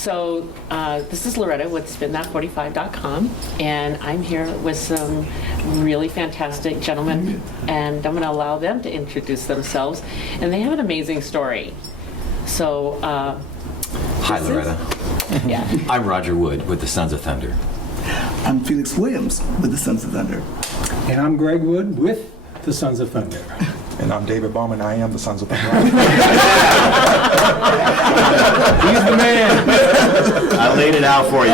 So this is Loretta with SpinThat45.com, and I'm here with some really fantastic gentlemen, and I'm going to allow them to introduce themselves, and they have an amazing story. So, Hi, Loretta. Yeah. I'm Roger Wood with the Sons of Thunder. I'm Felix Williams with the Sons of Thunder. And I'm Greg Wood with the Sons of Thunder. And I'm David Bowman. I am the Sons of Thunder. He's the man. I laid it out for you.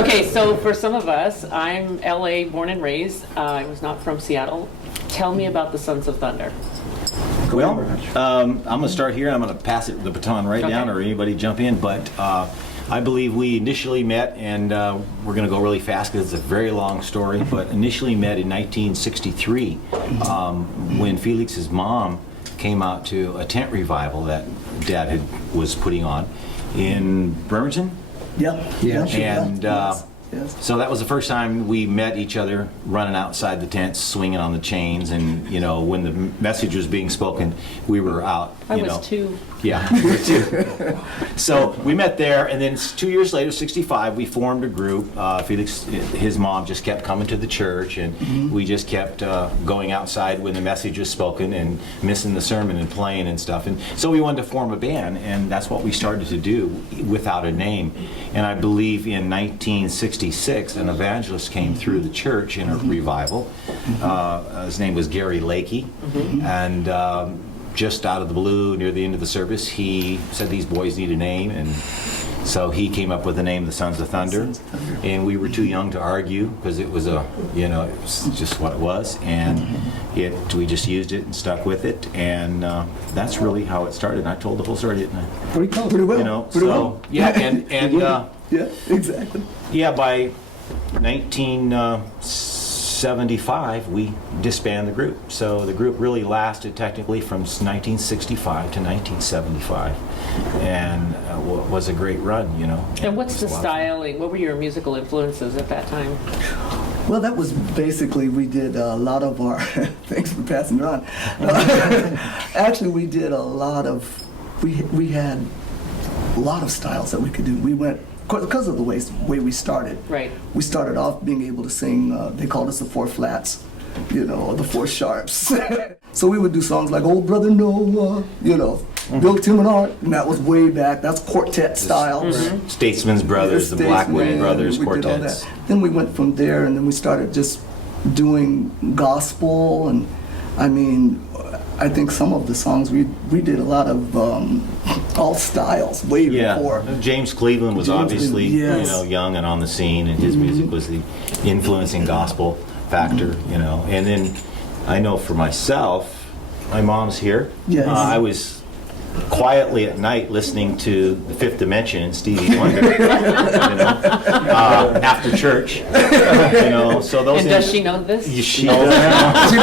Okay, so for some of us, I'm LA born and raised. I was not from Seattle. Tell me about the Sons of Thunder. Well, I'm going to start here. I'm going to pass the baton right down, or anybody jump in. But I believe we initially met, and we're going to go really fast because it's a very long story, but initially met in 1963 when Felix's mom came out to a tent revival that Dad was putting on in Bremerton. Yep. Yeah. And Yes. so that was the first time we met each other running outside the tents, swinging on the chains, and when the message was being spoken, we were out. I was 2. Yeah, we were 2. So we met there, and then 2 years later, 65, we formed a group. Felix, his mom, just kept coming to the church, and we just kept going outside when the message was spoken and missing the sermon and playing and stuff. And so we wanted to form a band, and that's what we started to do without a name. And I believe in 1966, an evangelist came through the church in a revival. His name was Gary Lakey, and just out of the blue, near the end of the service, he said these boys need a name, and so he came up with the name the Sons of Thunder. And we were too young to argue because it was it was just what it was, and we just used it and stuck with it, and that's really how it started. And I told the whole story, didn't I? Pretty well. Pretty well. Yeah, and Yeah, exactly. yeah, by 1975, we disbanded the group. So the group really lasted technically from 1965 to 1975, and was a great run, And what's the styling? What were your musical influences at that time? Well, that was basically, we did a lot of our, thanks for passing it on. Actually, we did a lot of, we had a lot of styles that we could do. We went, because of the way we started. Right. We started off being able to sing, they called us the 4 flats, or the 4 sharps. So we would do songs like Old Brother Noah, Bill, Tim and Art, and that was way back. That's quartet style. Statesman's Brothers, the Blackwood Brothers we did all quartets. that. Then we went from there, and then we started just doing gospel, and I think some of the songs we did a lot of all styles way before. James Cleveland was obviously yes. young and on the scene, and his music was the influencing gospel factor, And then I know for myself, my mom's here. Yes. I was quietly at night listening to The Fifth Dimension and Stevie Wonder, after church. So those. And does she know this? She knows now. She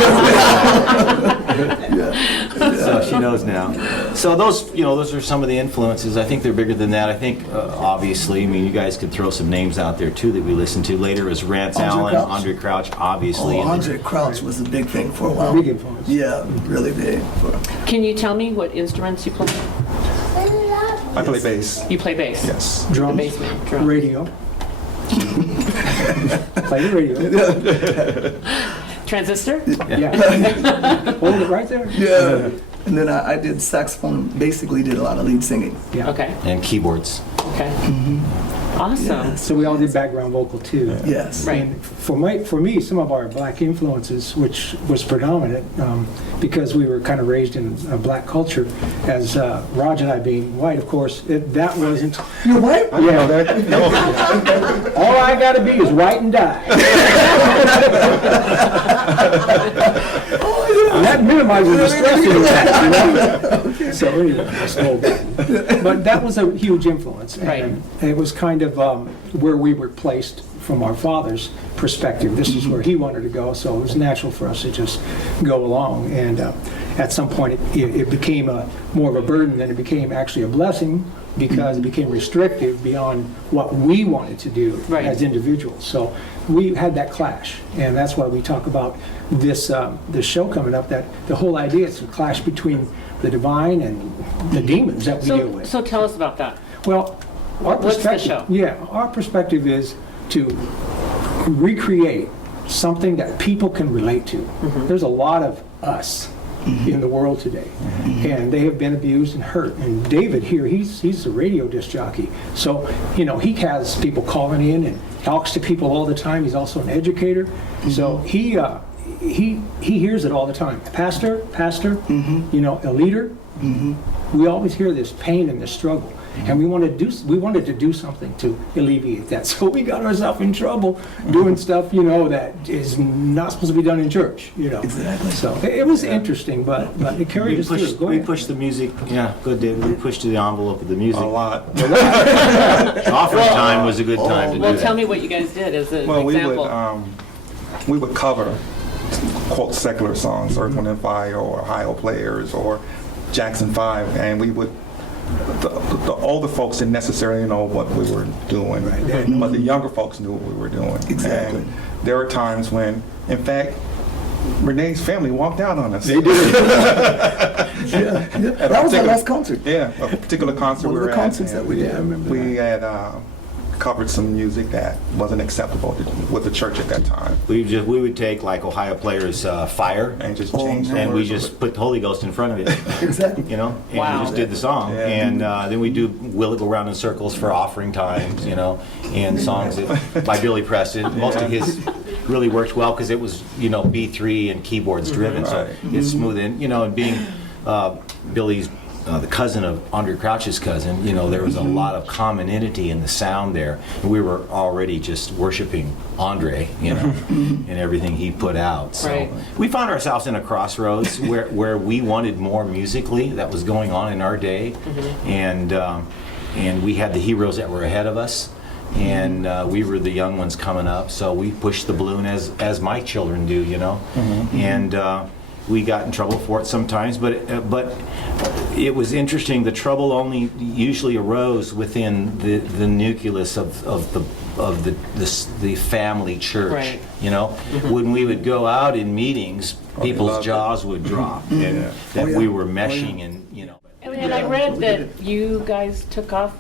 So she knows now. So those are some of the influences. I think they're bigger than that. I think, obviously, you guys could throw some names out there, too, that we listened to. Later was Rance Allen, Crouch. Andre Crouch, obviously. Oh, Andre Crouch was a big thing for a while. Big influence. Yeah, really big. Can you tell me what instruments you play? I play bass. You play bass? Yes. The Drums, bass man. Drums. radio. Play the radio. Transistor? Yeah. Hold it right there. Yeah. And then I did saxophone, basically did a lot of lead singing. Yeah. Okay. And keyboards. Okay. Awesome. So we all did background vocal too. Yes. Right. And for me, some of our black influences, which was predominant, because we were kind of raised in a black culture, as Raj and I being white, of course, that wasn't. You're white? Yeah. All I got to be is white and die. And that minimizes the stress of that, So anyway, let's go back. But that was a huge influence. And it was kind of where we were placed from our father's perspective. This is where he wanted to go, so it was natural for us to just go along. And at some point it became more of a burden than it became actually a blessing, because it became restrictive beyond what we wanted to do Right. as individuals. So we had that clash, and that's why we talk about this show coming up, that the whole idea is a clash between the divine and the demons that we deal with. So tell us about that. Well, our What's the perspective, show? yeah, our perspective is to recreate something that people can relate to. There's a lot of us in the world today, and they have been abused and hurt. And David here, he's a radio disc jockey, so he has people calling in and talks to people all the time. He's also an educator, so he hears it all the time. Pastor, a leader. We always hear this pain and this struggle, and we wanted to do something to alleviate that. So we got ourselves in trouble doing stuff, that is not supposed to be done in church, Exactly. So it was interesting, but it carried us through. Go We ahead. pushed the music, yeah, good, David. We pushed the envelope of the music. A lot. Offers time was a good time to do Well, that. tell me what you guys did as an Well, example. we would cover, quote, secular songs, Earth, Wind and Fire, or Ohio Players, or Jackson 5, and we would, the older folks didn't necessarily know what we were doing, but the younger folks knew what we were doing. Exactly. And there were times when, in fact, Renee's family walked out on us. They did. That was our last concert. Yeah, a particular concert One we of were the concerts at. that we did. Yeah, I remember We had covered some music that wasn't acceptable with the church at that time, We would take like Ohio Players' Fire, and just Oh, change the and we words of just it. put the Holy Ghost in front of it. Exactly. And Wow. we just did the song. Yeah. And then we do Will It Go Round in Circles for offering times, and songs by Billy Preston. Most of his really worked well because it was, B3 and keyboards driven. So Right. it's smooth in, and being Billy's the cousin of Andre Crouch's cousin, there was a lot of commonality in the sound there. And we were already just worshiping Andre, and everything he put out. So Right. we found ourselves in a crossroads where we wanted more musically that was going on in our day, and we had the heroes that were ahead of us, and we were the young ones coming up. So we pushed the balloon as my children do, and. We got in trouble for it sometimes, but it was interesting. The trouble only usually arose within the nucleus of the family church. Right. When we would go out in meetings, people's loved it. jaws would drop, and that Oh, yeah. we were meshing, and And I read that you guys took off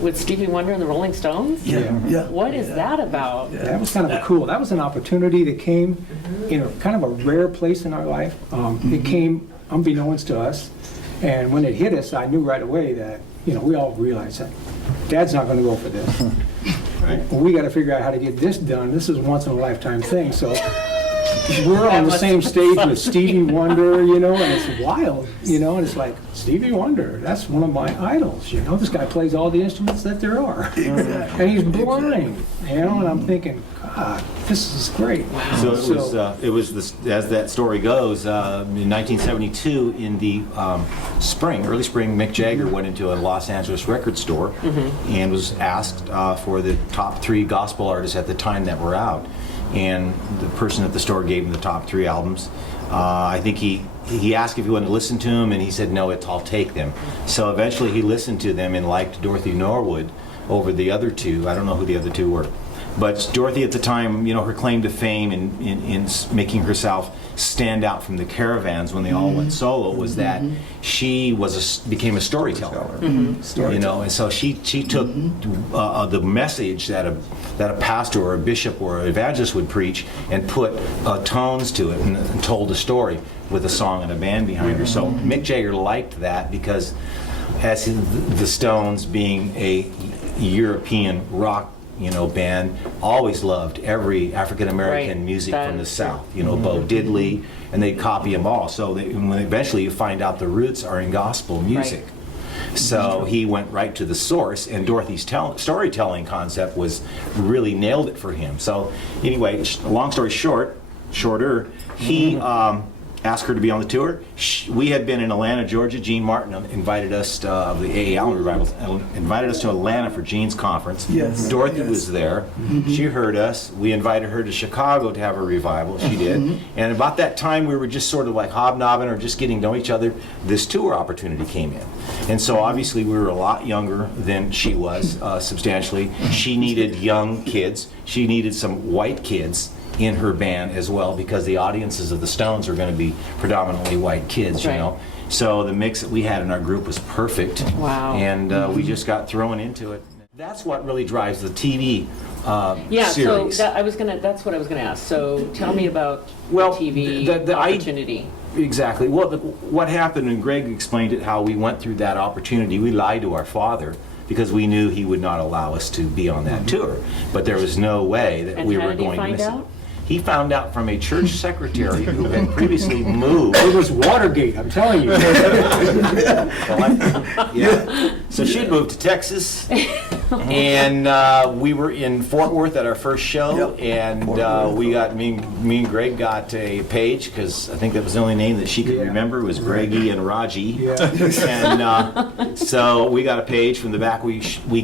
with Stevie Wonder and the Rolling Stones. Yeah. What is that about? That was kind of cool. That was an opportunity that came in a kind of a rare place in our life. It came unbeknownst to us, and when it hit us, I knew right away that we all realized that Dad's not going to go for this. right. We got to figure out how to get this done. This is a once in a lifetime thing. So we're on the same stage with Stevie Wonder, and it's wild, and it's like, Stevie Wonder, that's one of my idols, This guy plays all the instruments that there are. Exactly. And he's blind, and I'm thinking, God, this is great. So it was this, as that story goes, in 1972, in the early spring, Mick Jagger went into a Los Angeles record store and was asked for the top 3 gospel artists at the time that were out. And the person at the store gave him the top 3 albums. I think he asked if he wanted to listen to them, and he said, no, I'll take them. So eventually he listened to them and liked Dorothy Norwood over the other 2. I don't know who the other 2 were. But Dorothy at the time, her claim to fame in making herself stand out from the Caravans when they all went solo was that she became a storyteller. And so she took the message that a pastor or a bishop or an evangelist would preach and put tones to it and told a story with a song and a band behind her. So Mick Jagger liked that because, as the Stones being a European rock band, always loved every African American Right. music That from the is South. Bo Diddley, and they'd copy them all. So when eventually you find out the roots are in gospel music. So he went right to the source, and Dorothy's storytelling concept really nailed it for him. So anyway, long story shorter, he ask her to be on the tour. We had been in Atlanta, Georgia. Gene Martin invited us of the A. Allen Revivals, invited us to Atlanta for Gene's conference. Yes. Dorothy Yes. was there. She heard us. We invited her to Chicago to have a revival. She did. And about that time, we were just sort of like hobnobbing or just getting to know each other. This tour opportunity came in. And so obviously we were a lot younger than she was, substantially. She needed young kids. She needed some white kids in her band as well, because the audiences of the Stones are going to be predominantly white kids, you Right. know. So the mix that we had in our group was perfect. Wow. And we just got thrown into it. That's what really drives the TV Yeah, series. so that's what I was gonna ask. So tell me about Well, the TV the opportunity. Exactly. Well, what happened, and Greg explained it, how we went through that opportunity. We lied to our father because we knew he would not allow us to be on that tour. But there was no way that And we how were did he going to find miss it. out? He found out from a church secretary who had previously moved. It was Watergate, I'm telling you. Yeah. So she'd moved to Texas, and we were in Fort Worth at our first show, Yep. and Fort Worth. we got me and Greg got a page, because I think that was the only name that she could Yeah. remember was Greggy and Raji. Yeah. And so we got a page from the back. We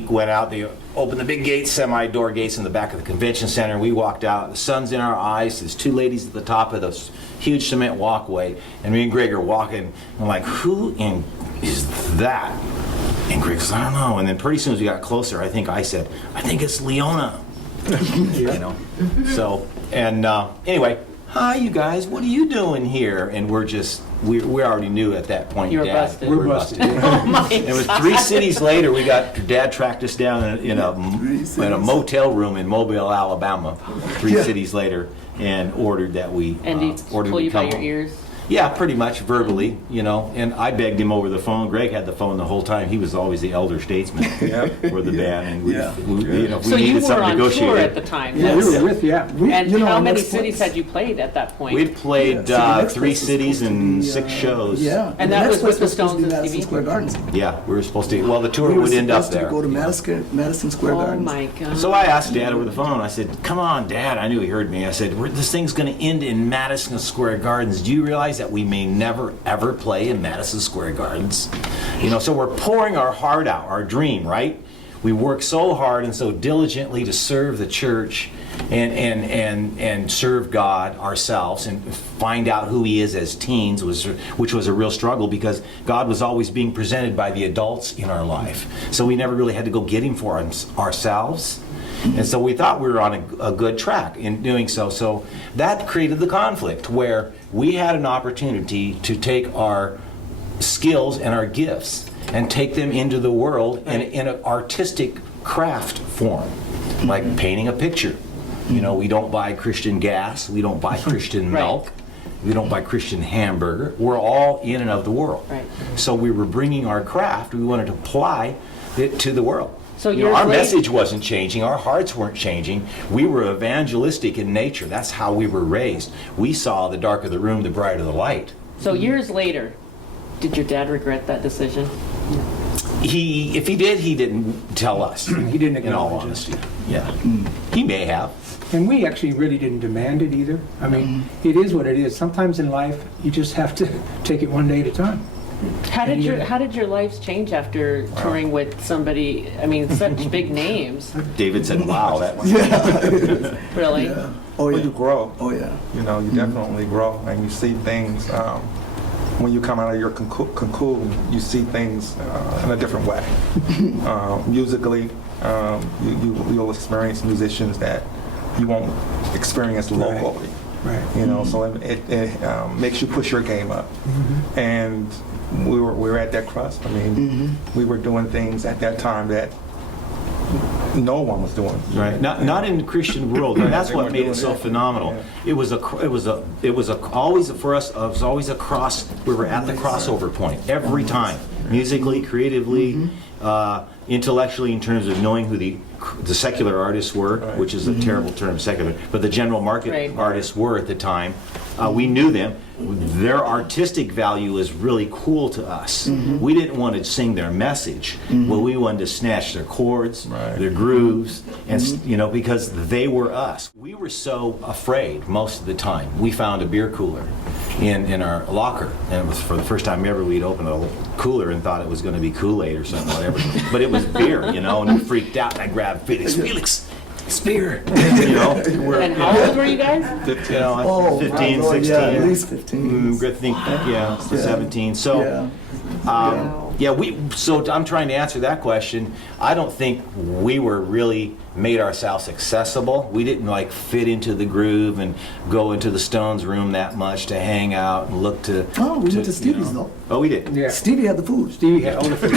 went out. They opened the big gates, semi-door gates in the back of the convention center. We walked out. The sun's in our eyes. There's two ladies at the top of this huge cement walkway, and me and Greg are walking. I'm like, who is that? And Greg says, I don't know. And then pretty soon as we got closer, I think I said, I think it's Leona. You know. So, and anyway, hi you guys, what are you doing here? And we already knew at that point, You were Dad, busted. we We're were busted. busted. Oh my It was God. 3 cities later. Dad tracked us down in a cities. motel room in Mobile, Alabama. 3 Yeah. cities later, and ordered that we And he ordered pull we you by come your home. ears? Yeah, pretty much verbally, you know. And I begged him over the phone. Greg had the phone the whole time. He was always the elder statesman Yeah. for the band, and Yeah. you know, if we So you needed were something on tour negotiated. at the time? Yeah, yes. we were with, yeah. And You know, how our many next cities place- had you played at that point? We'd played Yeah, so the next 3 place was cities supposed to and be, 6 shows. Yeah. And the that next was place with the supposed to be Stones and Madison Stevie? Square Gardens. Yeah, we were supposed to. Well, the tour We were would end up supposed to there. go to Madison Square Oh Gardens. my God. So I asked Dad over the phone. I said, "Come on, Dad." I knew he heard me. I said, "This thing's going to end in Madison Square Gardens. Do you realize that we may never ever play in Madison Square Gardens?" You know, so we're pouring our heart out, our dream, right? We work so hard and so diligently to serve the church and serve God ourselves and find out who He is as teens, which was a real struggle, because God was always being presented by the adults in our life. So we never really had to go get Him for ourselves. And so we thought we were on a good track in doing so. So that created the conflict where we had an opportunity to take our skills and our gifts and take them into the world in an artistic craft form, like painting a picture. You know, we don't buy Christian gas, we don't buy Christian Right. milk, we don't buy Christian hamburger. We're all in and of the world. Right. So we were bringing our craft, we wanted to apply it to the world. So You know, years our later- message wasn't changing, our hearts weren't changing. We were evangelistic in nature. That's how we were raised. We saw the darker the room, the brighter the light. So years later, did your dad regret that decision? If he did, he didn't tell us. He didn't In all acknowledge it. honesty, yeah, he may have. And we actually really didn't demand it either. I mean, it is what it is. Sometimes in life, you just have to take it one day at a time. How did your lives change after touring with somebody? I mean, such big names. David said, "Wow, that was." Really? Yeah. Oh Well, yeah. you grow. Oh yeah. You know, you definitely grow, and you see things. When you come out of your cocoon, you see things in a different way. Musically, you'll experience musicians that you won't experience locally. Right. You know, so it makes you push your game up. And we were at that crust. I mean, we were doing things at that time that no one was doing. Right, not in the Christian world. And that's They what weren't made it doing so it. phenomenal. Yeah. It was always for us. It was always a cross. We were at the crossover point every time, musically, creatively, intellectually, in terms of knowing who the secular artists were, Right. which is a terrible term, secular, but the general market Right. artists were at the time, We knew them. Their artistic value is really cool to us. We didn't want to sing their message. Well, we wanted to snatch their chords, their grooves, and because they were us. We were so afraid most of the time. We found a beer cooler in our locker, and it was for the first time ever we'd opened a cooler and thought it was going to be Kool-Aid or something, whatever. But it was beer, and we freaked out. And I grabbed Felix. It's beer. And how old were you guys? 15, Lord, 16. yeah, at least 15. I think, 17. So, so I'm trying to answer that question. I don't think we were really made ourselves accessible. We didn't fit into the groove and go into the Stones room that much to hang out and look to. Oh, we went to Stevie's though. Oh, we did. Yeah. Stevie had the food. Stevie had all the food.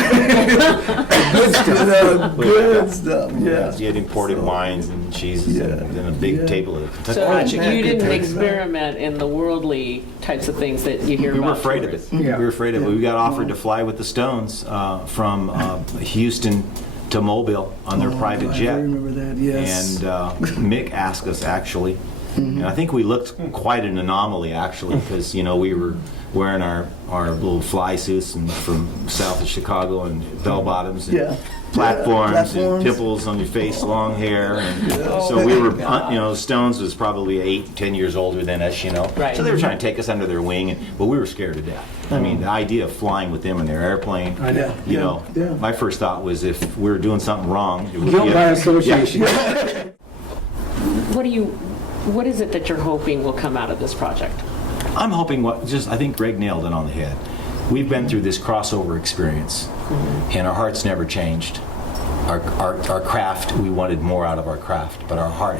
Good stuff. Yeah. You had imported wines and cheeses and then a big table of Kentucky So Fried you Chicken. didn't experiment in the worldly types of things that you hear We about. were afraid of it. Yeah. We were afraid of it. We got offered to fly with the Stones from Houston to Mobile on their private I jet. remember that, yes. And Mick asked us, actually. And I think we looked quite an anomaly, actually, because, we were wearing our little fly suits from south of Chicago and bell-bottoms and platforms and pimples on your face, long hair. And so we were, Stones was probably 8-10 years older than us, Right. So they were trying to take us under their wing, but we were scared to death. I mean, the idea of flying with them in their airplane, I know. my first thought was if we were doing something wrong, it would Guilt be by association. What is it that you're hoping will come out of this project? I'm hoping I think Greg nailed it on the head. We've been through this crossover experience, and our hearts never changed. Our craft, we wanted more out of our craft, but our heart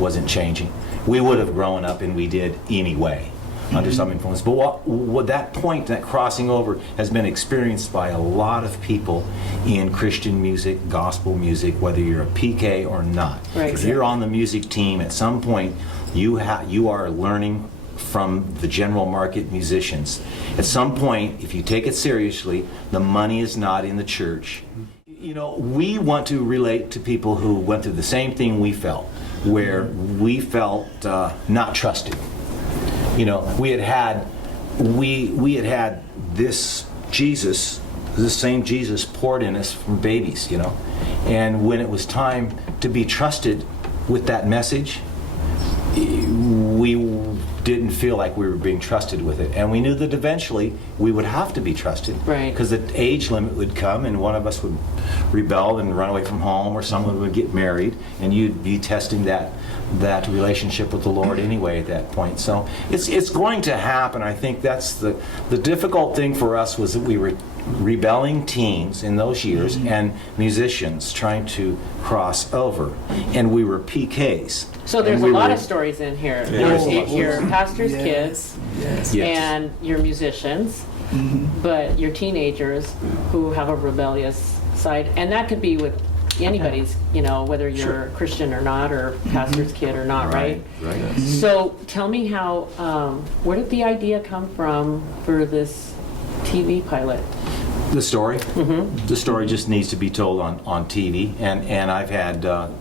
wasn't changing. We would have grown up, and we did anyway, under some influence. But what that point, that crossing over, has been experienced by a lot of people in Christian music, gospel music, whether you're a PK or not. Right. If you're on the music team, at some point, you are learning from the general market musicians. At some point, if you take it seriously, the money is not in the church. We want to relate to people who went through the same thing we felt, where we felt not trusted. We had had this Jesus, the same Jesus poured in us from babies, and when it was time to be trusted with that message, we didn't feel like we were being trusted with it, and we knew that eventually we would have to be trusted, right? Because the age limit would come, and one of us would rebel and run away from home, or someone would get married, and you'd be testing that relationship with the Lord anyway at that point. So it's going to happen. I think that's the difficult thing for us was that we were rebelling teens in those years and musicians trying to cross over, and we were PKs. So there's a lot of stories in here. There's your pastor's kids Yes. and your musicians, but your teenagers who have a rebellious side, and that could be with anybody's, whether you're Christian or not, or pastor's kid or not, right? Right. So tell me how, where did the idea come from for this TV pilot? The story? The story just needs to be told on TV, and I've had a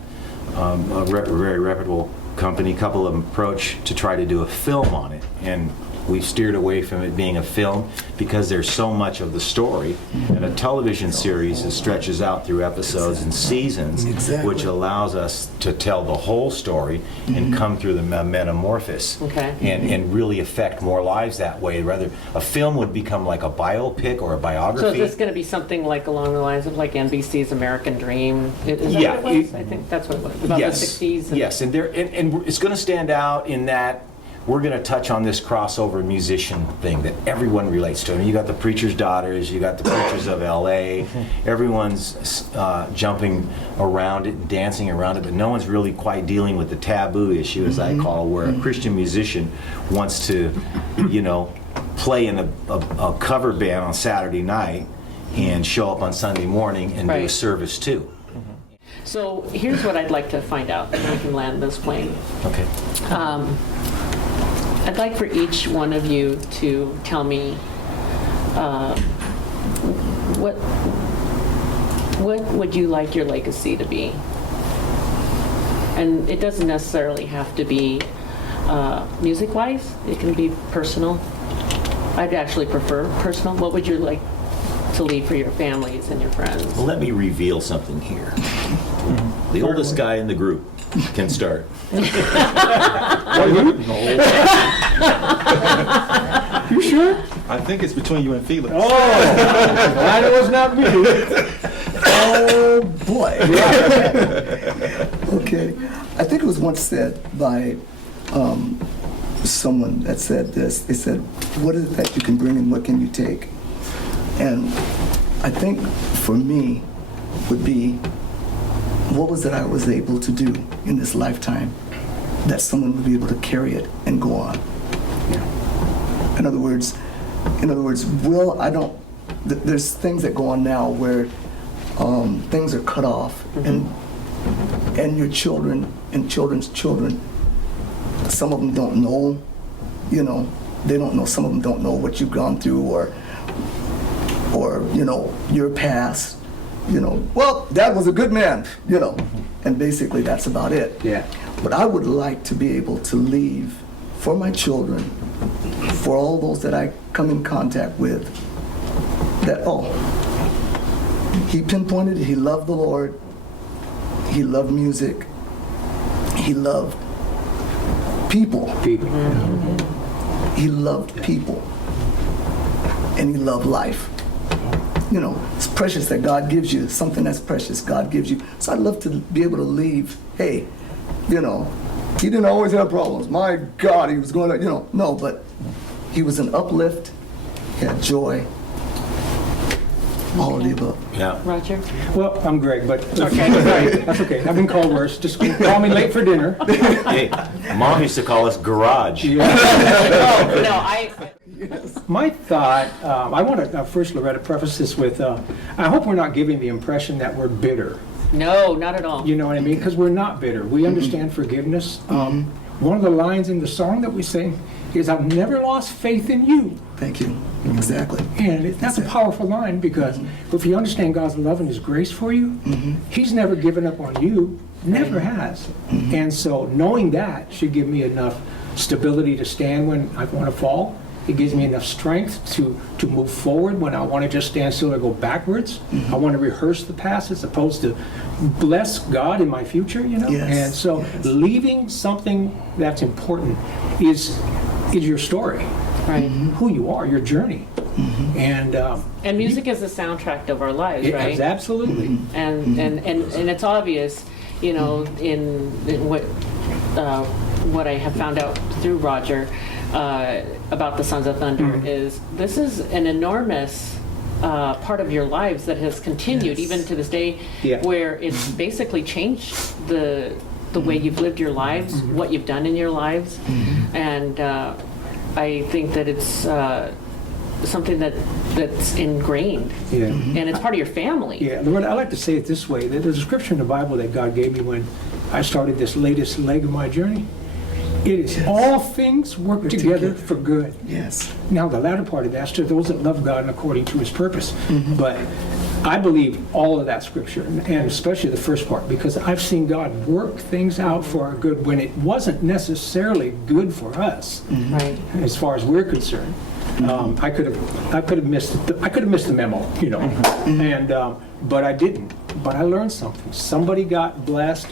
very reputable company, a couple of them approach to try to do a film on it, and we steered away from it being a film because there's so much of the story, and a television series that stretches out through episodes and seasons, which allows us to tell the whole story and come through the metamorphosis and really affect more lives that way. Rather, a film would become like a biopic or a biography. So is this going to be something like along the lines of like NBC's American Dream? Is that what it was? I think that's what it was, about the 60s. Yes, and it's going to stand out in that we're going to touch on this crossover musician thing that everyone relates to. I mean, you got the preacher's daughters, you got the preachers of L.A., everyone's jumping around it, dancing around it, but no one's really quite dealing with the taboo issue, as I call it, where a Christian musician wants to, play in a cover band on Saturday night and show up on Sunday morning and do a service too. So here's what I'd like to find out, and we can land this plane. Okay. I'd like for each one of you to tell me what would you like your legacy to be? And it doesn't necessarily have to be music-wise. It can be personal. I'd actually prefer personal. What would you like to leave for your families and your friends? Well, let me reveal something here. The oldest guy in the group can start. You sure? I think it's between you and Felix. Oh, glad it was not me. Oh, boy. Okay. I think it was once said by someone that said this. They said, what is it that you can bring and what can you take? And I think for me would be, what was it I was able to do in this lifetime that someone would be able to carry it and go on? In other words, there's things that go on now where things are cut off, and your children and children's children, some of them don't know, they don't know, some of them don't know what you've gone through or your past, well, Dad was a good man, and basically that's about it. Yeah. But I would like to be able to leave for my children, for all those that I come in contact with, that, he pinpointed it, he loved the Lord, he loved music, he loved people. He loved people, and he loved life. It's precious that God gives you, something that's precious God gives you. So I'd love to be able to leave, hey, he didn't always have problems. My God, he was going to, no, but he was an uplift, he had joy, all of the above. Yeah. Roger? Well, I'm Greg, but that's okay. I've been called worse. Just call me late for dinner. Hey, Mom used to call us garage. My thought, I want to first, Loretta, preface this with, I hope we're not giving the impression that we're bitter. No, not at all. You know what I mean? Because we're not bitter. We understand forgiveness. One of the lines in the song that we sing is, I've never lost faith in you. Thank you. Exactly. And that's a powerful line, because if you understand God's love and His grace for you, He's never given up on you, never has. And so knowing that should give me enough stability to stand when I want to fall. It gives me enough strength to move forward when I want to just stand still or go backwards. I want to rehearse the past as opposed to bless God in my future, Yes. And so leaving something that's important is your story. Right. Who you are, your journey. And music is the soundtrack of our lives, it- right? Absolutely. And it's obvious, in what I have found out through Roger about the Sons of Thunder is this is an enormous part of your lives that has continued even to this day, where it's basically changed the way you've lived your lives, what you've done in your lives, and I think that it's something that's ingrained, and it's part of your family. Yeah, Lord, I like to say it this way. There's a scripture in the Bible that God gave me when I started this latest leg of my journey. It is all things work together for good. Yes. Now, the latter part of that's to those that love God and according to His purpose. But I believe all of that scripture, and especially the first part, because I've seen God work things out for our good when it wasn't necessarily good for us, Right. as far as we're concerned. I could have missed the memo, and but I didn't. But I learned something. Somebody got blessed.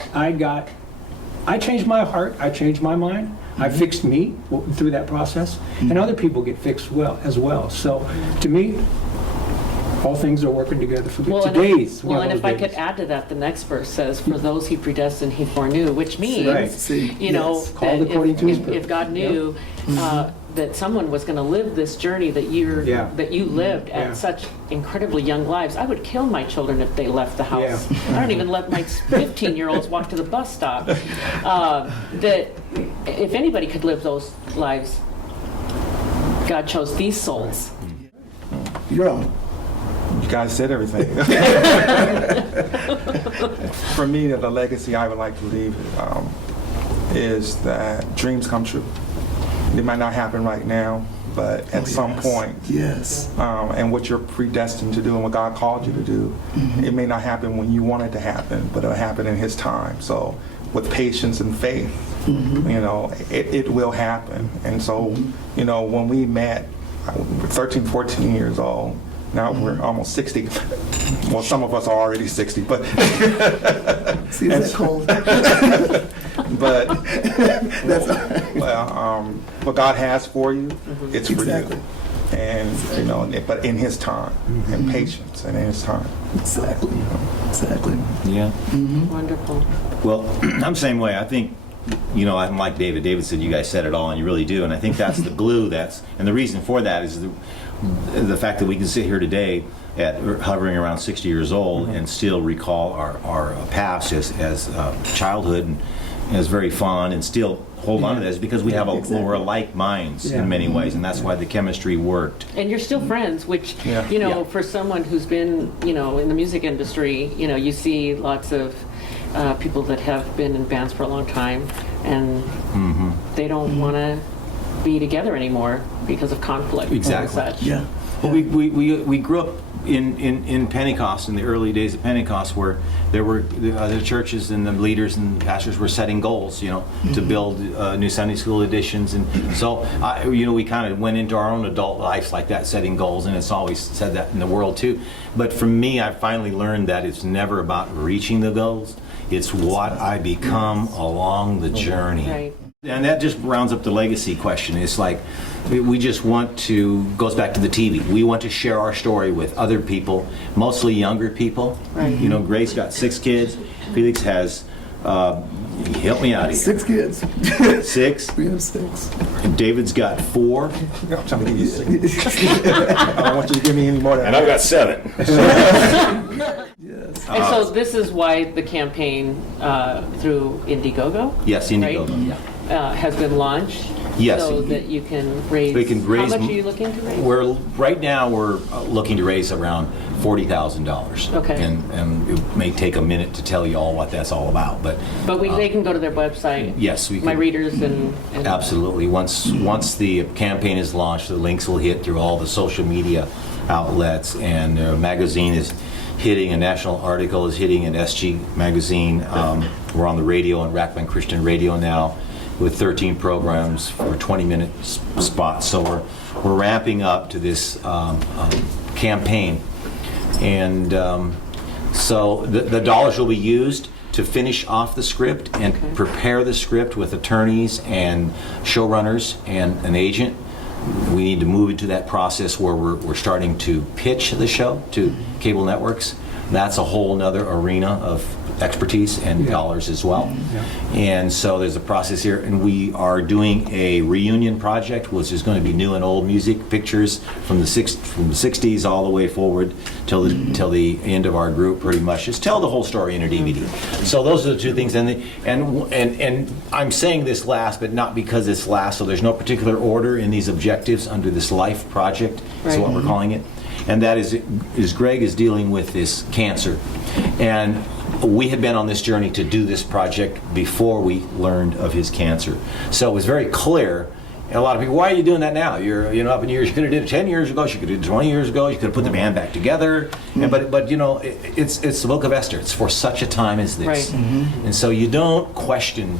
I changed my heart. I changed my mind. I fixed me through that process, and other people get fixed as well. So, to me, all things are working together for good. Today's one of and those if I could days. add to that, the next verse says, "For those He predestined, He foreknew," which means, Right. Yes. Called that according to His if God knew that someone was going to live this journey that you lived Yeah. at such incredibly young lives, I would kill my children if they left the house. Yeah. I don't even let my 15-year-olds walk to the bus stop. That if anybody could live those lives, God chose these souls. You're on. You guys said everything. For me, the legacy I would like to leave is that dreams come true. They might not happen right now, but at some point, Yes. and what you're predestined to do and what God called you to do, it may not happen when you want it to happen, but it'll happen in His time. So with patience and faith, it will happen. And so, when we met, we're 13, 14 years old. Now we're almost 60. Well, some of us are already 60, but See, is that cold? but what God has for you, it's for Exactly. you. And but in His time, and patience, and in His time. Exactly. Exactly. Yeah. Wonderful. Well, I'm the same way. I think, I'm like David. David said you guys said it all, and you really do. And I think that's the glue. And the reason for that is the fact that we can sit here today at hovering around 60 years old and still recall our past as childhood and as very fond, and still hold on to that is because we have we're alike minds in many ways, and that's why the chemistry worked. And you're still friends, which, Yeah. for someone who's been, in the music industry, you see lots of people that have been in bands for a long time, and they don't want to be together anymore because of conflict Exactly. and such. Yeah. Well, we grew up in Pentecost, in the early days of Pentecost, where there were the churches and the leaders and pastors were setting goals, to build new Sunday school editions, and so we kind of went into our own adult lives like that, setting goals, and it's always said that in the world too. But for me, I finally learned that it's never about reaching the goals; it's what I become along the journey. Right. And that just rounds up the legacy question. It's like we just want to, goes back to the TV. We want to share our story with other people, mostly younger people. Right. Grace got 6 kids. Felix has, help me out here. 6 kids. 6. We have 6. And David's got 4. I'm trying to give you 6. I don't want you to give me any more than that. And I've got 7. Yes. And so this is why the campaign through Indiegogo, Yes, Indiegogo. Right? Has been launched. Yes. So that you can raise. We can raise. How much are you looking to raise? Right now we're looking to raise around $40,000. Okay. And it may take a minute to tell you all what that's all about, but. But they can go to their website. Yes, we can. My readers and Absolutely. Once the campaign is launched, the links will hit through all the social media outlets, and a magazine is hitting, a national article is hitting an SG magazine. We're on the radio on Rackman Christian Radio now with 13 programs for 20-minute spots. So we're ramping up to this campaign, and so the dollars will be used to finish off the script and prepare the script with attorneys and showrunners and an agent. We need to move into that process where we're starting to pitch the show to cable networks. That's a whole nother arena of expertise and dollars as well. And so there's a process here, and we are doing a reunion project, which is going to be new and old music pictures from the 60s all the way forward till the end of our group, pretty much. Just tell the whole story in a DVD. So those are the two things, and I'm saying this last, but not because it's last. So there's no particular order in these objectives under this life project. Is what we're calling it. And that is Greg is dealing with this cancer, and we had been on this journey to do this project before we learned of his cancer. So it was very clear. And a lot of people, why are you doing that now? You're up in years. You could have did it 10 years ago. You could have did it 20 years ago. You could have put the band back together. And, but it's the book of Esther. It's for such a time as this. Right. And so you don't question,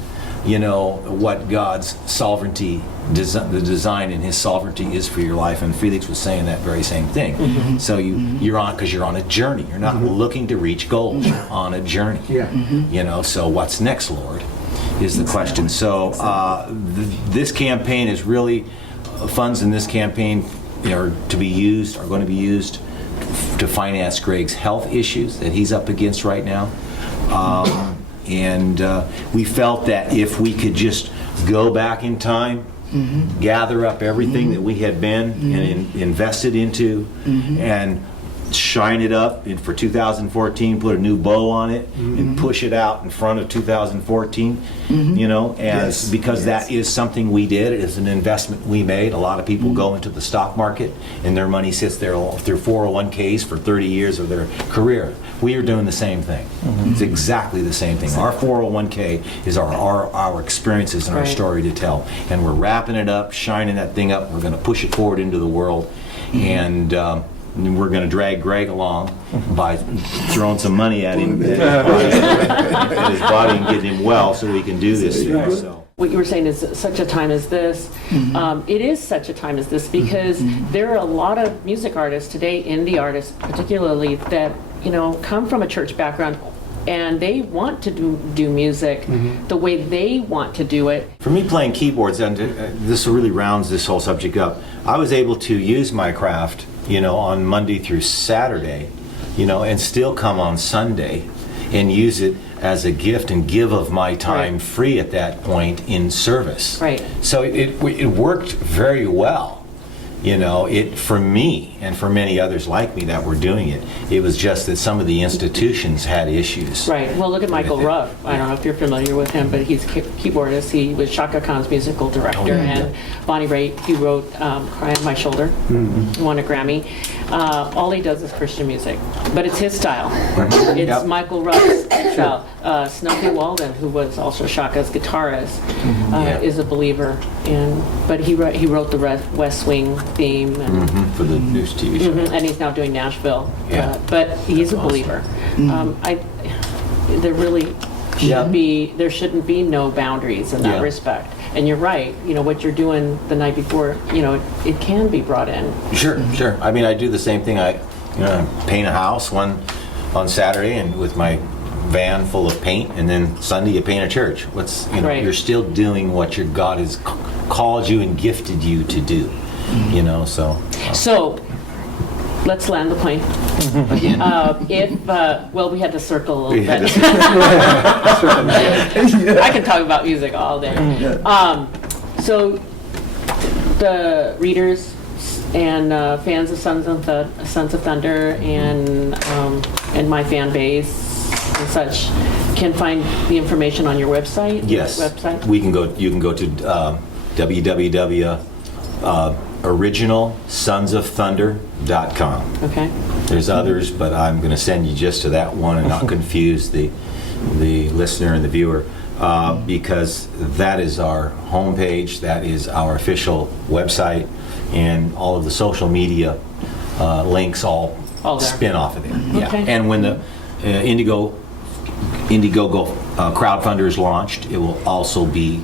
what God's sovereignty, the design in His sovereignty is for your life. And Felix was saying that very same thing. So you're on a journey. You're not looking to reach goals. You're on a journey. Yeah. So what's next, Lord, is the question. So this campaign is really, funds in this campaign are going to be used to finance Greg's health issues that he's up against right now. And we felt that if we could just go back in time, gather up everything that we had been and invested into, and shine it up for 2014, put a new bow on it, and push it out in front of 2014, because that is something we did. It is an investment we made. A lot of people go into the stock market, and their money sits there through 401ks for 30 years of their career. We are doing the same thing. It's exactly the same thing. Our 401k is our experiences and our story to tell, and we're wrapping it up, shining that thing up. We're going to push it forward into the world, and and we're going to drag Greg along by throwing some money at him at his body and getting him well so we can do this thing. So. What you were saying is such a time as this. It is such a time as this because there are a lot of music artists today, indie artists particularly, that come from a church background and they want to do music the way they want to do it. For me, playing keyboards, and this really rounds this whole subject up, I was able to use my craft, on Monday through Saturday, and still come on Sunday and use it as a gift and give of my time free at that point in service. Right. So it worked very well. For me and for many others like me that were doing it, it was just that some of the institutions had issues. Right. Well, look at Michael Ruff. I don't know if you're familiar with him, but he's a keyboardist. He was Shaka Khan's musical director, and Bonnie Raitt, he wrote Cry on My Shoulder, won a Grammy. All he does is Christian music, but it's his style. It's Michael Ruff's style. Snappy Walden, who was also Shaka's guitarist, is a believer, but he wrote the West Wing theme For the news TV show. and he's now doing Nashville. Yeah. But he's a believer. There really there shouldn't be no boundaries in that respect. And you're right. What you're doing the night before, it can be brought in. Sure. I mean, I do the same thing. I paint a house on Saturday and with my van full of paint, and then Sunday you paint a church. You're still doing what your God has called you and gifted you to do. So let's land the plane. again. We had to circle a little bit. I can talk about music all day. So the readers and fans of Sons of Thunder and my fan base and such can find the information on your website. Yes. Website. You can go to www.originalsonsofthunder.com. Okay. There's others, but I'm going to send you just to that one and not confuse the listener and the viewer, because that is our homepage, that is our official website, and all of the social media links all there. spin off of there. Okay. Yeah. And when the Indiegogo crowdfunder is launched, it will also be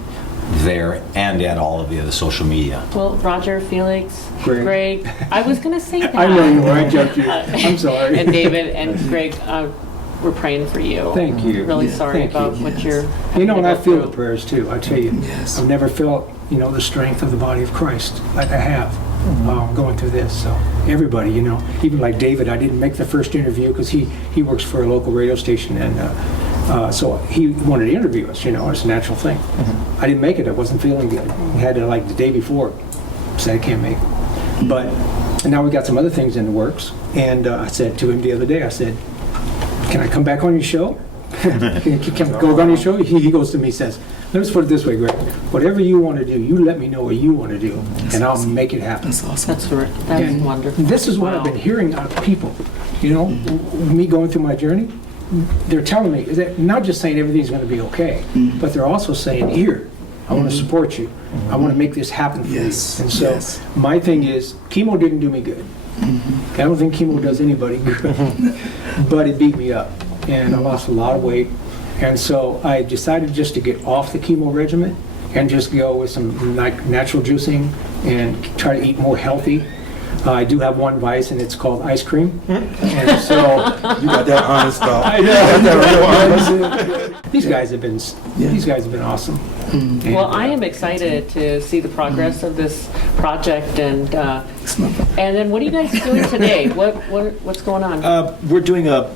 there and at all of the other social media. Well, Roger, Felix, Greg. I was going to say that. I know you were. I jumped you. I'm sorry. And David and Greg, we're praying for you. Thank you. Really sorry Thank about you. what you're. And I having to feel go the through. prayers too. I tell you, Yes. I've never felt the strength of the body of Christ like I have going through this. So everybody, even like David, I didn't make the first interview because he works for a local radio station, and so he wanted to interview us. It's a natural thing. I didn't make it. I wasn't feeling good. We had to the day before say I can't make it. But now we got some other things in the works, and I said to him the other day, I said, "Can I come back on your show? Can I go on your show?" He goes to me, he says, "Let's put it this way, Greg. Whatever you want to do, you let me know what you want to do, and I'll make it happen." That's awesome. That's And wonderful. This is what I've been hearing out of people. Me going through my journey, they're telling me, that not just saying everything's going to be okay, but they're also saying, "Here, I want to support you. I want to make this happen for Yes, you." And so yes. my thing is, chemo didn't do me good. I don't think chemo does anybody good, but it beat me up, and I lost a lot of weight. And so I decided just to get off the chemo regimen and just go with some natural juicing and try to eat more healthy. I do have one vice, and it's called ice cream. And so You got that honest stuff. I know. These guys have been awesome. And, Well, I am excited to see the progress of this project, and then what are you guys doing today? What's going on? We're doing a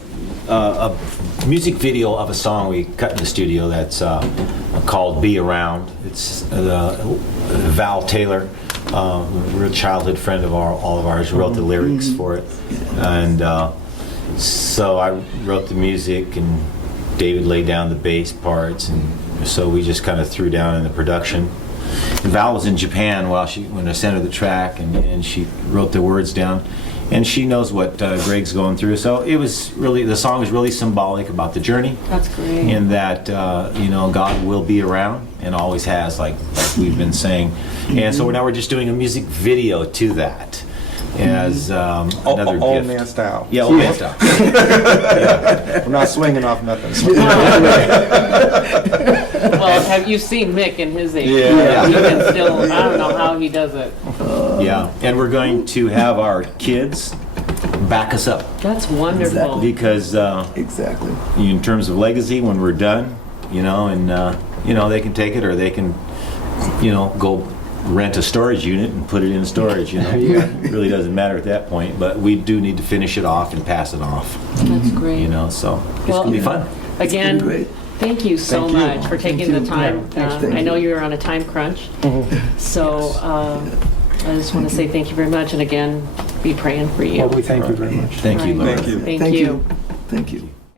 music video of a song we cut in the studio that's called "Be Around." It's Val Taylor, a real childhood friend of all of ours, wrote the lyrics for it, and so I wrote the music, and David laid down the bass parts, and so we just kind of threw down in the production. And Val was in Japan when I sent her the track, and she wrote the words down. And she knows what Greg's going through, so the song is really symbolic about the journey, That's great. in that God will be around and always has, like we've been saying. And so now we're just doing a music video to that. as another Old gift. man style. Yeah, old man style. We're not swinging off nothing. Well, have you seen Mick in his age? Yeah. He can still, I don't know how he does it. Yeah, and we're going to have our kids back us up That's wonderful. Exactly. because Exactly. in terms of legacy, when we're done, and they can take it or they can, go rent a storage unit and put it in storage. Yeah. It really doesn't matter at that point, but we do need to finish it off and pass it off. That's great. So it's Well, gonna be fun. Again, Great. thank you so Thank you. much for taking the you. time. Yeah, thanks. I know you're on a time crunch. So I just want to say thank you very much. And again, be praying for you. Well, we thank you very much. Thank you, Right. Laura. Thank you. Thank you. Thank you.